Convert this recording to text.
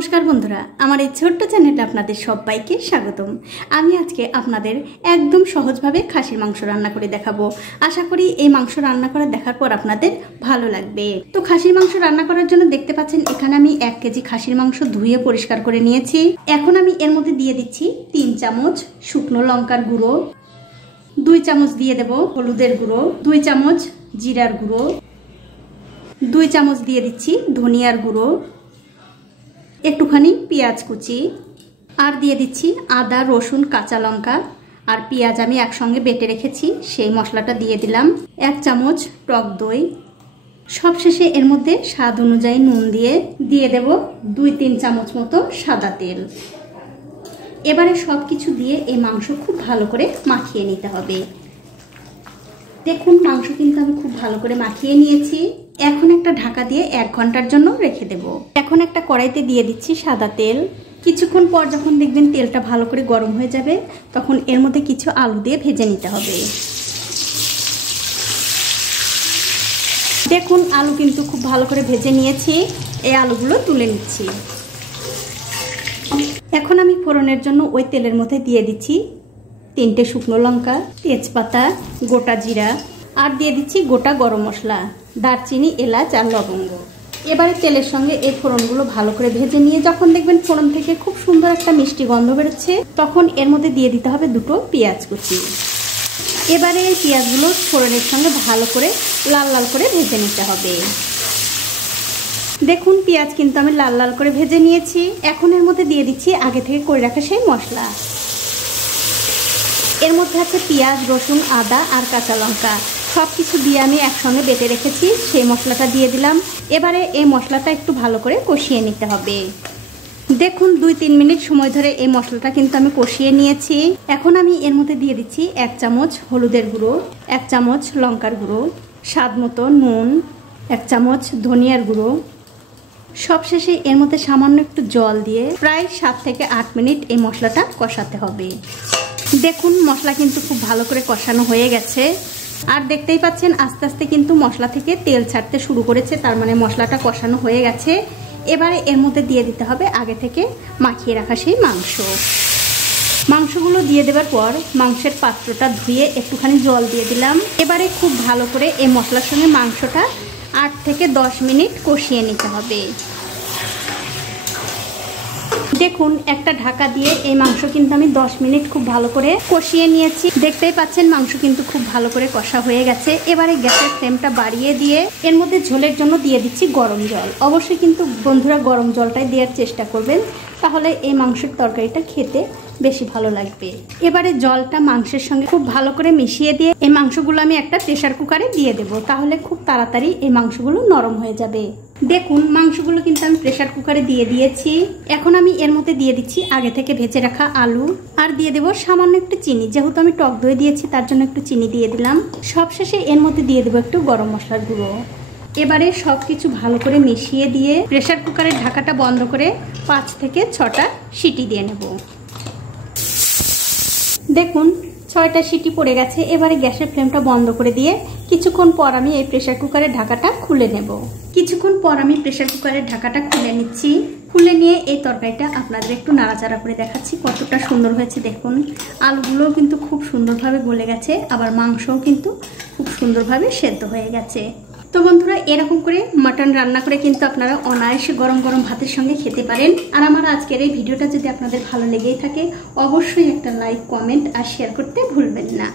নমস্কার বন্ধুরা, আমার এই ছোট্ট চ্যানেলে আপনাদের সবাইকে স্বাগতম। আমি আজকে আপনাদের একদম সহজভাবে খাসির মাংস রান্না করে দেখাবো। আশা করি এই মাংস রান্না করে দেখার পর আপনাদের ভালো লাগবে। তো খাসির মাংস রান্না করার জন্য দেখতে পাচ্ছেন এখানে আমি 1 কেজি খাসির মাংস ধুয়ে পরিষ্কার করে নিয়েছি। এখন আমি এর মধ্যে দিয়ে দিচ্ছি 3 চামচ শুকনো লঙ্কার গুঁড়ো, 2 চামচ দিয়ে দেব হলুদের গুঁড়ো, 2 চামচ জিরার গুঁড়ো, 2 চামচ দিয়ে দিচ্ছি ধনিয়ার গুঁড়ো, একটুখানি পেঁয়াজ কুচি, আর দিয়ে দিচ্ছি আদা রসুন কাঁচা লঙ্কা আর পেঁয়াজ আমি একসঙ্গে বেটে রেখেছি, সেই মশলাটা দিয়ে দিলাম। 1 চামচ টক দই, সবশেষে এর মধ্যে স্বাদ অনুযায়ী নুন দিয়ে দেব 2-3 চামচ মতো সাদা তেল। এবারে সব কিছু দিয়ে এই মাংস খুব ভালো করে মাখিয়ে নিতে হবে। দেখুন মাংস কিন্তু আমি খুব ভালো করে মাখিয়ে নিয়েছি। এখন একটা ঢাকা দিয়ে 1 ঘন্টার জন্য রেখে দেব। এখন একটা কড়াইতে দিয়ে দিচ্ছি সাদা তেল। কিছুক্ষণ পর যখন দেখবেন তেলটা ভালো করে গরম হয়ে যাবে, তখন এর মধ্যে কিছু আলু দিয়ে ভেজে নিতে হবে। দেখুন আলু কিন্তু খুব ভালো করে ভেজে নিয়েছি। এই আলুগুলো তুলে নিচ্ছি। এখন আমি ফোড়নের জন্য ওই তেলের মধ্যে দিয়ে দিচ্ছি 3টে শুকনো লঙ্কা, তেজপাতা, গোটা জিরা, আর দিয়ে দিচ্ছি গোটা গরম মশলা, দারচিনি, এলাচ আর লবঙ্গ। এবারে তেলের সঙ্গে এই ফোড়নগুলো ভালো করে ভেজে নিয়ে যখন দেখবেন ফোড়ন থেকে খুব সুন্দর একটা মিষ্টি গন্ধ বেরোচ্ছে, তখন এর মধ্যে দিয়ে দিতে হবে 2টো পেঁয়াজ কুচি। এবারে এই পেঁয়াজগুলো ফোড়নের সঙ্গে ভালো করে লাল লাল করে ভেজে নিতে হবে। দেখুন পেঁয়াজ কিন্তু আমি লাল লাল করে ভেজে নিয়েছি। এখন এর মধ্যে দিয়ে দিচ্ছি আগে থেকে করে রাখা সেই মশলা। এর মধ্যে আছে পেঁয়াজ, রসুন, আদা আর কাঁচা লঙ্কা, সব কিছু দিয়ে আমি একসঙ্গে বেটে রেখেছি, সেই মশলাটা দিয়ে দিলাম। এবারে এই মশলাটা একটু ভালো করে কষিয়ে নিতে হবে। দেখুন 2-3 মিনিট সময় ধরে এই মশলাটা কিন্তু আমি কষিয়ে নিয়েছি। এখন আমি এর মধ্যে দিয়ে দিচ্ছি 1 চামচ হলুদের গুঁড়ো, 1 চামচ লঙ্কার গুঁড়ো, স্বাদ মতো নুন, 1 চামচ ধনিয়ার গুঁড়ো। সবশেষে এর মধ্যে সামান্য একটু জল দিয়ে প্রায় 7 থেকে 8 মিনিট এই মশলাটা কষাতে হবে। দেখুন মশলা কিন্তু খুব ভালো করে কষানো হয়ে গেছে, আর দেখতেই পাচ্ছেন আস্তে আস্তে কিন্তু মশলা থেকে তেল ছাড়তে শুরু করেছে, তার মানে মশলাটা কষানো হয়ে গেছে। এবারে এর মধ্যে দিয়ে দিতে হবে আগে থেকে মাখিয়ে রাখা সেই মাংসগুলো দিয়ে দেওয়ার পর মাংসের পাত্রটা ধুয়ে একটুখানি জল দিয়ে দিলাম। এবারে খুব ভালো করে এই মশলার সঙ্গে মাংসটা 8 থেকে 10 মিনিট কষিয়ে নিতে হবে। দেখুন একটা ঢাকা দিয়ে এই মাংস কিন্তু আমি 10 মিনিট খুব ভালো করে কষিয়ে নিয়েছি। দেখতেই পাচ্ছেন মাংস কিন্তু খুব ভালো করে কষা হয়ে গেছে। এবারে গ্যাসের ফ্লেমটা বাড়িয়ে দিয়ে এর মধ্যে ঝোলের জন্য দিয়ে দিচ্ছি গরম জল। অবশ্যই কিন্তু বন্ধুরা গরম জলটাই দেওয়ার চেষ্টা করবেন, তাহলে এই মাংসের তরকারিটা খেতে বেশি ভালো লাগবে। এবারে জলটা মাংসের সঙ্গে খুব ভালো করে মিশিয়ে দিয়ে এই মাংসগুলো আমি একটা প্রেসার কুকারে দিয়ে দেব, তাহলে খুব তাড়াতাড়ি এই মাংসগুলো নরম হয়ে যাবে। দেখুন মাংসগুলো কিন্তু আমি প্রেসার কুকারে দিয়ে দিয়েছি। এখন আমি এর মধ্যে দিয়ে দিচ্ছি আগে থেকে ভেজে রাখা আলু, আর দিয়ে দেবো সামান্য একটু চিনি, যেহেতু আমি টক দই দিয়েছি তার জন্য একটু চিনি দিয়ে দিলাম। সবশেষে এর মধ্যে দিয়ে দেবো একটু গরম মশলার গুঁড়ো। এবারে সব কিছু ভালো করে মিশিয়ে দিয়ে প্রেসার কুকারের ঢাকাটা বন্ধ করে 5 থেকে 6টা সিটি দিয়ে নেব। দেখুন 6টা সিটি পড়ে গেছে। এবারে গ্যাসের ফ্লেমটা বন্ধ করে দিয়ে কিছুক্ষণ পর আমি এই প্রেসার কুকারের ঢাকাটা খুলে নেব। কিছুক্ষণ পর আমি প্রেসার কুকারের ঢাকাটা খুলে নিচ্ছি। খুলে নিয়ে এই তরকারিটা আপনাদের একটু নাড়াচাড়া করে দেখাচ্ছি কতটা সুন্দর হয়েছে। দেখুন আলুগুলোও কিন্তু খুব সুন্দরভাবে গলে গেছে, আবার মাংসও কিন্তু খুব সুন্দরভাবে সেদ্ধ হয়ে গেছে। তো বন্ধুরা এরকম করে মাটন রান্না করে কিন্তু আপনারা অনায়াসে গরম গরম ভাতের সঙ্গে খেতে পারেন। আর আমার আজকের এই ভিডিওটা যদি আপনাদের ভালো লেগেই থাকে, অবশ্যই একটা লাইক, কমেন্ট আর শেয়ার করতে ভুলবেন না।